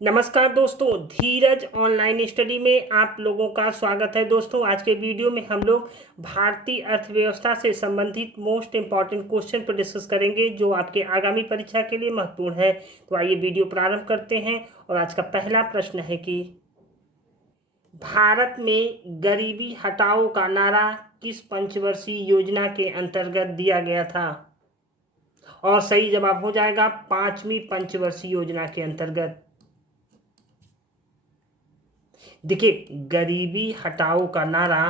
नमस्कार दोस्तों, धीरज online study में आप लोगों का स्वागत है। दोस्तों, आज के वीडियो में हम लोग भारतीय अर्थव्यवस्था से संबंधित मोस्ट इम्पॉर्टेंट क्वेश्चन पर डिस्कस करेंगे जो आपके आगामी परीक्षा के लिए महत्वपूर्ण है। तो आइए वीडियो प्रारंभ करते हैं। और आज का पहला प्रश्न है कि भारत में गरीबी हटाओ का नारा किस पंचवर्षीय योजना के अंतर्गत दिया गया था? और सही जवाब हो जाएगा 5वीं पंचवर्षीय योजना के अंतर्गत। देखिए, गरीबी हटाओ का नारा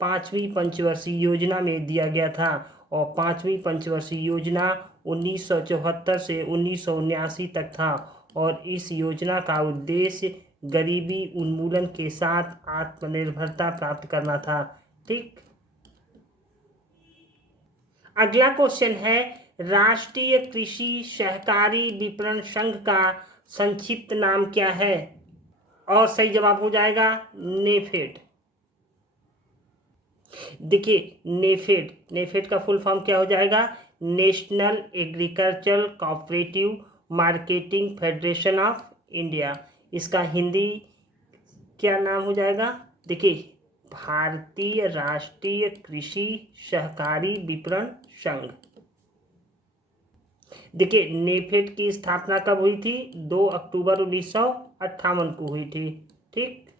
5वीं पंचवर्षीय योजना में दिया गया था। और 5वीं पंचवर्षीय योजना 1974 से 1979 तक था। और इस योजना का उद्देश्य गरीबी उन्मूलन के साथ आत्मनिर्भरता प्राप्त करना था। ठीक, अगला क्वेश्चन है, राष्ट्रीय कृषि सहकारी विपणन संघ का संक्षिप्त नाम क्या है? और सही जवाब हो जाएगा नेफेड। देखिए, नेफेड का फुल फॉर्म क्या हो जाएगा? National agricultural cooperative marketing federation of India. इसका हिंदी क्या नाम हो जाएगा? देखिए, भारतीय राष्ट्रीय कृषि सहकारी विपणन संघ। देखिए, नेफेड की स्थापना कब हुई थी? 2 अक्टूबर 1958 को हुई थी। ठीक,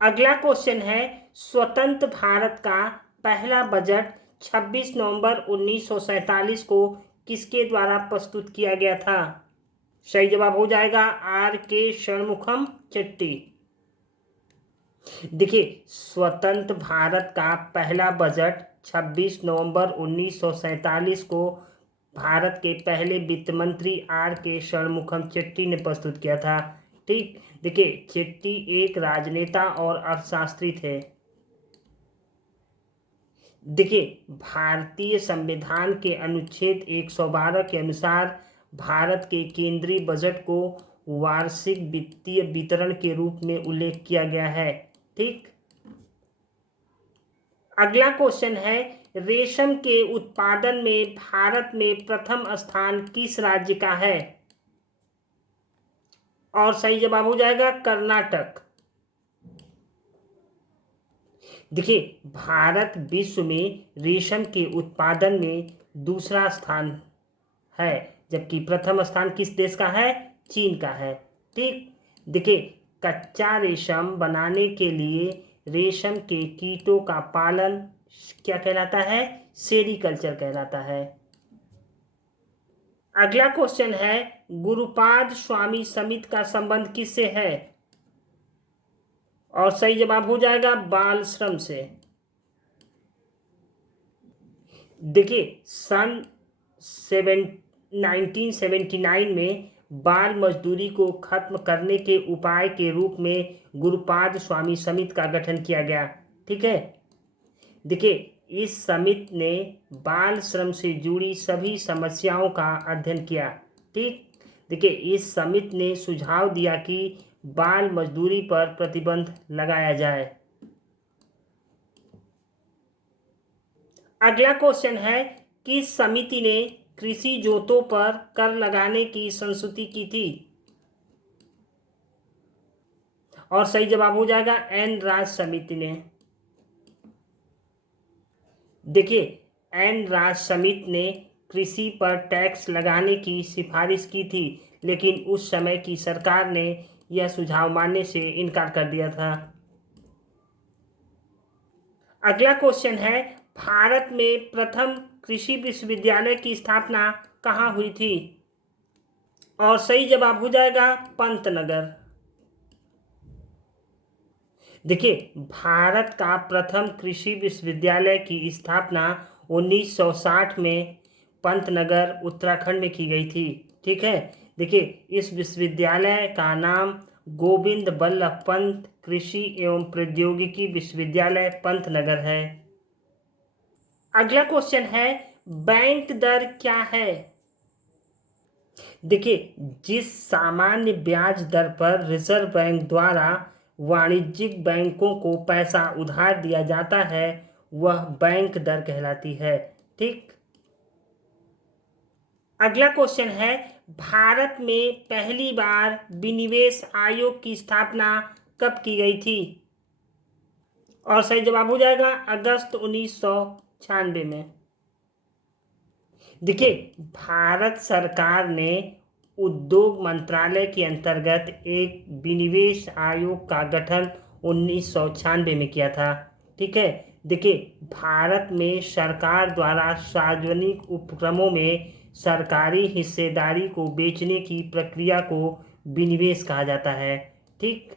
अगला क्वेश्चन है, स्वतंत्र भारत का पहला बजट 26 नवंबर 1947 को किसके द्वारा प्रस्तुत किया गया था? सही जवाब हो जाएगा R.K. षणमुखम चेट्टी। देखिए, स्वतंत्र भारत का पहला बजट 26 नवंबर 1947 को भारत के पहले वित्त मंत्री R.K. षणमुखम चेट्टी ने प्रस्तुत किया था। ठीक, देखिए, चेट्टी एक राजनेता और अर्थशास्त्री थे। देखिए, भारतीय संविधान के अनुच्छेद 112 के अनुसार भारत के केंद्रीय बजट को वार्षिक वित्तीय वितरण के रूप में उल्लेख किया गया है। ठीक, अगला क्वेश्चन है, रेशम के उत्पादन में भारत में प्रथम स्थान किस राज्य का है? और सही जवाब हो जाएगा कर्नाटक। देखिए, भारत विश्व में रेशम के उत्पादन में दूसरा स्थान है, जबकि प्रथम स्थान किस देश का है? चीन का है। ठीक, देखिए, कच्चा रेशम बनाने के लिए रेशम के कीटों का पालन क्या कहलाता है? सेरीकल्चर कहलाता है। अगला क्वेश्चन है, गुरुपाद स्वामी समिति का संबंध किससे है? और सही जवाब हो जाएगा बाल श्रम से। देखिए, सन 1979 में बाल मजदूरी को खत्म करने के उपाय के रूप में गुरुपाद स्वामी समिति का गठन किया गया। ठीक है, देखिए, इस समिति ने बाल श्रम से जुड़ी सभी समस्याओं का अध्ययन किया। ठीक, देखिए, इस समिति ने सुझाव दिया कि बाल मजदूरी पर प्रतिबंध लगाया जाए। अगला क्वेश्चन है, किस समिति ने कृषि जोतों पर कर लगाने की संस्तुति की थी? और सही जवाब हो जाएगा एन राज समिति ने। देखिए, एन राज समिति ने कृषि पर टैक्स लगाने की सिफारिश की थी, लेकिन उस समय की सरकार ने यह सुझाव मानने से इनकार कर दिया था। अगला क्वेश्चन है, भारत में प्रथम कृषि विश्वविद्यालय की स्थापना कहाँ हुई थी? और सही जवाब हो जाएगा पंतनगर। देखिए, भारत का प्रथम कृषि विश्वविद्यालय की स्थापना 1960 में पंतनगर उत्तराखंड में की गई थी। ठीक है, देखिए, इस विश्वविद्यालय का नाम गोविंद बल्लभ पंत कृषि एवं प्रौद्योगिकी विश्वविद्यालय पंतनगर है। अगला क्वेश्चन है, बैंक दर क्या है? देखिए, जिस सामान्य ब्याज दर पर रिजर्व बैंक द्वारा वाणिज्यिक बैंकों को पैसा उधार दिया जाता है वह बैंक दर कहलाती है। ठीक, अगला क्वेश्चन है, भारत में पहली बार विनिवेश आयोग की स्थापना कब की गई थी? और सही जवाब हो जाएगा अगस्त 1996 में। देखिए, भारत सरकार ने उद्योग मंत्रालय के अंतर्गत एक विनिवेश आयोग का गठन 1996 में किया था। ठीक है, देखिए, भारत में सरकार द्वारा सार्वजनिक उपक्रमों में सरकारी हिस्सेदारी को बेचने की प्रक्रिया को विनिवेश कहा जाता है। ठीक,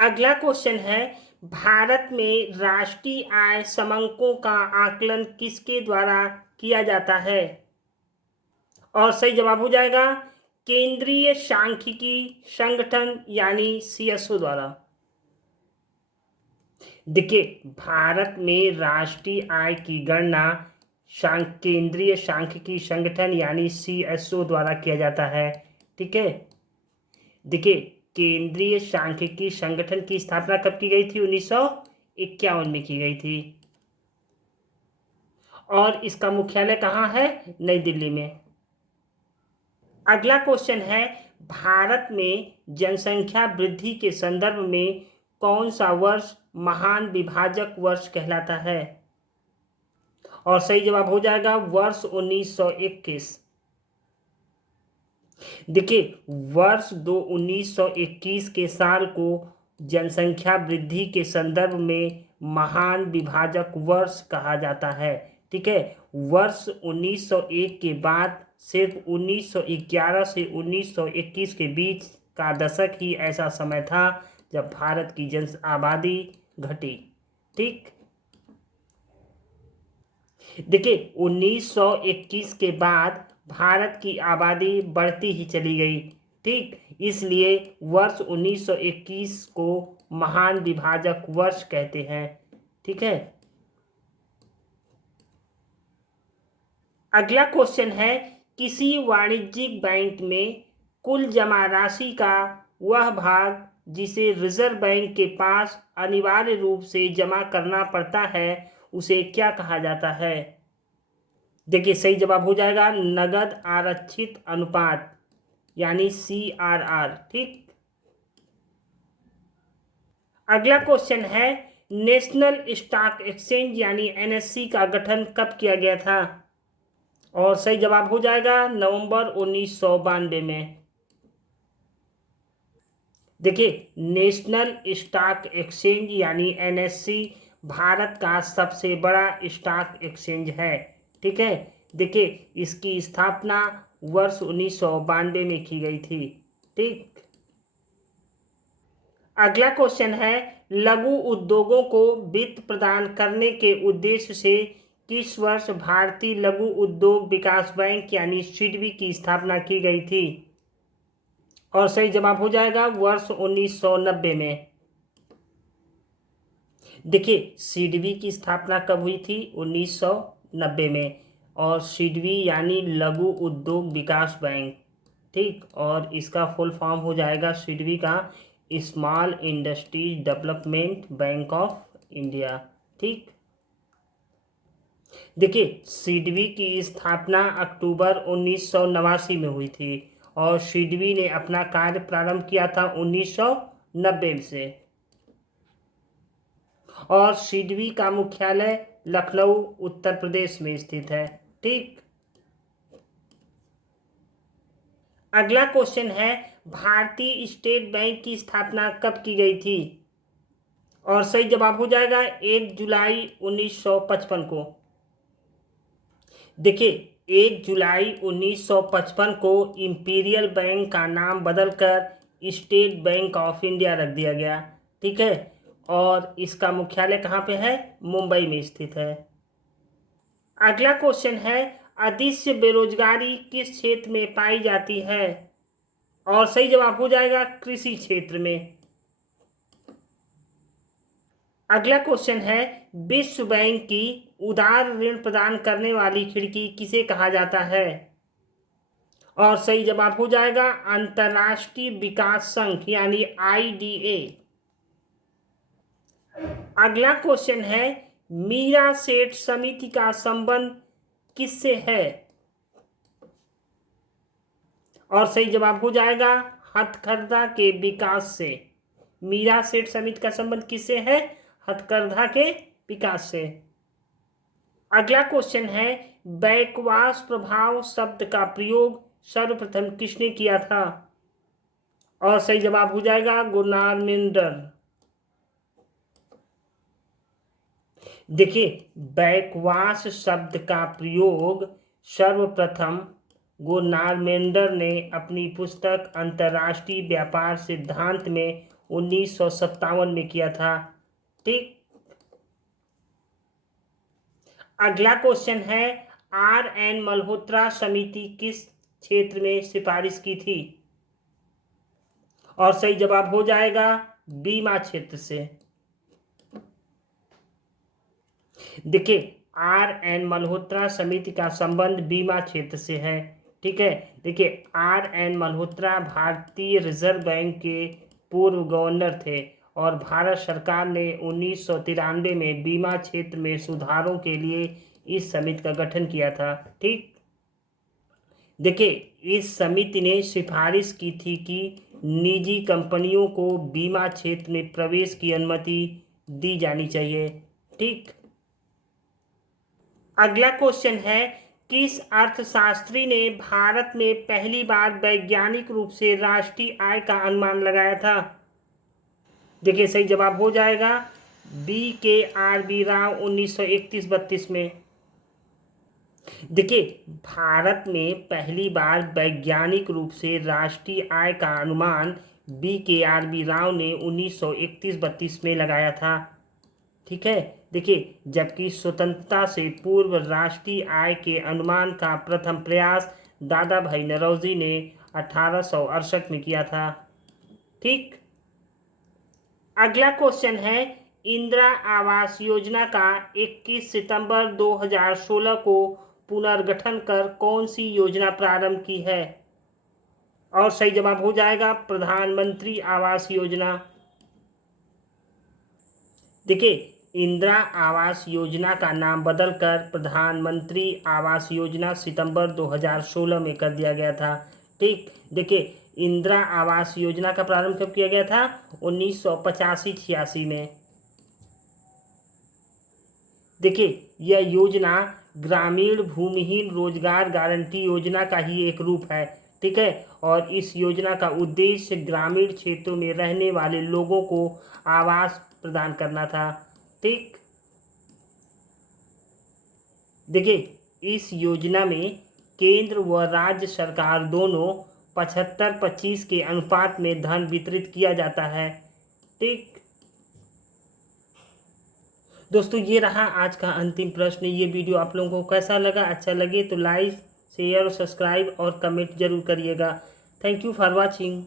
अगला क्वेश्चन है, भारत में राष्ट्रीय आय समंकों का आकलन किसके द्वारा किया जाता है? और सही जवाब हो जाएगा केंद्रीय सांख्यिकी संगठन यानी सीएसओ द्वारा। देखिए, भारत में राष्ट्रीय आय की गणना केंद्रीय सांख्यिकी संगठन यानी सीएसओ द्वारा किया जाता है। ठीक है, देखिए, केंद्रीय सांख्यिकी संगठन की स्थापना कब की गई थी? 1951 में की गई थी। और इसका मुख्यालय कहाँ है? नई दिल्ली में। अगला क्वेश्चन है, भारत में जनसंख्या वृद्धि के संदर्भ में कौन सा वर्ष महान विभाजक वर्ष कहलाता है? और सही जवाब हो जाएगा वर्ष 1921। देखिए, वर्ष 1921 के साल को जनसंख्या वृद्धि के संदर्भ में महान विभाजक वर्ष कहा जाता है। ठीक है, वर्ष 1901 के बाद सिर्फ 1911 से 1921 के बीच का दशक ही ऐसा समय था जब भारत की जन आबादी घटी। ठीक, देखिए, 1921 के बाद भारत की आबादी बढ़ती ही चली गई। ठीक, इसलिए वर्ष 1921 को महान विभाजक वर्ष कहते हैं। ठीक है, अगला क्वेश्चन है, किसी वाणिज्यिक बैंक में कुल जमा राशि का वह भाग जिसे रिजर्व बैंक के पास अनिवार्य रूप से जमा करना पड़ता है उसे क्या कहा जाता है? देखिए, सही जवाब हो जाएगा नगद आरक्षित अनुपात यानी CRR। ठीक, अगला क्वेश्चन है, नेशनल स्टॉक एक्सचेंज यानी NSE का गठन कब किया गया था? और सही जवाब हो जाएगा नवंबर 1992 में। देखिए, नेशनल स्टॉक एक्सचेंज यानी NSE भारत का सबसे बड़ा स्टॉक एक्सचेंज है। ठीक है, देखिए, इसकी स्थापना वर्ष 1992 में की गई थी। ठीक, अगला क्वेश्चन है, लघु उद्योगों को वित्त प्रदान करने के उद्देश्य से किस वर्ष भारतीय लघु उद्योग विकास बैंक यानी सिडबी की स्थापना की गई थी? और सही जवाब हो जाएगा वर्ष 1990 में। देखिए, सिडबी की स्थापना कब हुई थी? 1990 में। और सिडबी यानी लघु उद्योग विकास बैंक। ठीक, और इसका फुल फॉर्म हो जाएगा सिडबी का small industries development bank of India. ठीक, देखिए, सिडबी की स्थापना अक्टूबर 1989 में हुई थी और सिडबी ने अपना कार्य प्रारंभ किया था 1990 से। और सिडबी का मुख्यालय लखनऊ उत्तर प्रदेश में स्थित है। ठीक, अगला क्वेश्चन है, भारतीय स्टेट बैंक की स्थापना कब की गई थी? और सही जवाब हो जाएगा 1 जुलाई 1955 को। देखिए, 1 जुलाई 1955 को इंपीरियल बैंक का नाम बदलकर स्टेट बैंक ऑफ इंडिया रख दिया गया। ठीक है, और इसका मुख्यालय कहाँ पे है? मुंबई में स्थित है। अगला क्वेश्चन है, अधिक बेरोजगारी किस क्षेत्र में पाई जाती है? और सही जवाब हो जाएगा कृषि क्षेत्र में। अगला क्वेश्चन है, विश्व बैंक की उदार ऋण प्रदान करने वाली खिड़की किसे कहा जाता है? और सही जवाब हो जाएगा अंतर्राष्ट्रीय विकास संघ यानी IDA। अगला क्वेश्चन है, मीरा सेठ समिति का संबंध किससे है? और सही जवाब हो जाएगा हथकरघा के विकास से। मीरा सेठ समिति का संबंध किससे है? हथकरघा के विकास से। अगला क्वेश्चन है, बैकवास प्रभाव शब्द का प्रयोग सर्वप्रथम किसने किया था? और सही जवाब हो जाएगा गुनारमिंदर। देखिए, बैकवास शब्द का प्रयोग सर्वप्रथम गुनारमेंडर ने अपनी पुस्तक अंतर्राष्ट्रीय व्यापार सिद्धांत में 1957 में किया था। ठीक। अगला क्वेश्चन है, R.N. मल्होत्रा समिति किस क्षेत्र में सिफारिश की थी? और सही जवाब हो जाएगा बीमा क्षेत्र से। देखिए, R.N. मल्होत्रा समिति का संबंध बीमा क्षेत्र से है। ठीक है। देखिए, R.N. मल्होत्रा भारतीय रिजर्व बैंक के पूर्व गवर्नर थे और भारत सरकार ने 1993 में बीमा क्षेत्र में सुधारों के लिए इस समिति का गठन किया था। ठीक। देखिए, इस समिति ने सिफारिश की थी कि निजी कंपनियों को बीमा क्षेत्र में प्रवेश की अनुमति दी जानी चाहिए। ठीक। अगला क्वेश्चन है, किस अर्थशास्त्री ने भारत में पहली बार वैज्ञानिक रूप से राष्ट्रीय आय का अनुमान लगाया था? देखिए, सही जवाब हो जाएगा BKRB राव 1931-32 में। देखिए, भारत में पहली बार वैज्ञानिक रूप से राष्ट्रीय आय का अनुमान BKRB राव ने 1931-32 में लगाया था। ठीक है। देखिए, जबकि स्वतंत्रता से पूर्व राष्ट्रीय आय के अनुमान का प्रथम प्रयास दादा भाई नौरोजी ने 1868 में किया था। ठीक। अगला क्वेश्चन है, इंदिरा आवास योजना का 21 सितंबर 2016 को पुनर्गठन कर कौन सी योजना प्रारंभ की है? और सही जवाब हो जाएगा प्रधानमंत्री आवास योजना। देखिए, इंदिरा आवास योजना का नाम बदलकर प्रधानमंत्री आवास योजना सितंबर 2016 में कर दिया गया था। ठीक। देखिए, इंदिरा आवास योजना का प्रारंभ कब किया गया था? 1985-86 में। देखिए, यह योजना ग्रामीण भूमिहीन रोजगार गारंटी योजना का ही एक रूप है। ठीक है। और इस योजना का उद्देश्य ग्रामीण क्षेत्रों में रहने वाले लोगों को आवास प्रदान करना था। ठीक। देखिए, इस योजना में केंद्र व राज्य सरकार दोनों 75-25 के अनुपात में धन वितरित किया जाता है। ठीक। दोस्तों, ये रहा आज का अंतिम प्रश्न। ये वीडियो आप लोगों को कैसा लगा? अच्छा लगे तो लाइक, शेयर, सब्सक्राइब और कमेंट जरूर करिएगा। Thank you for watching.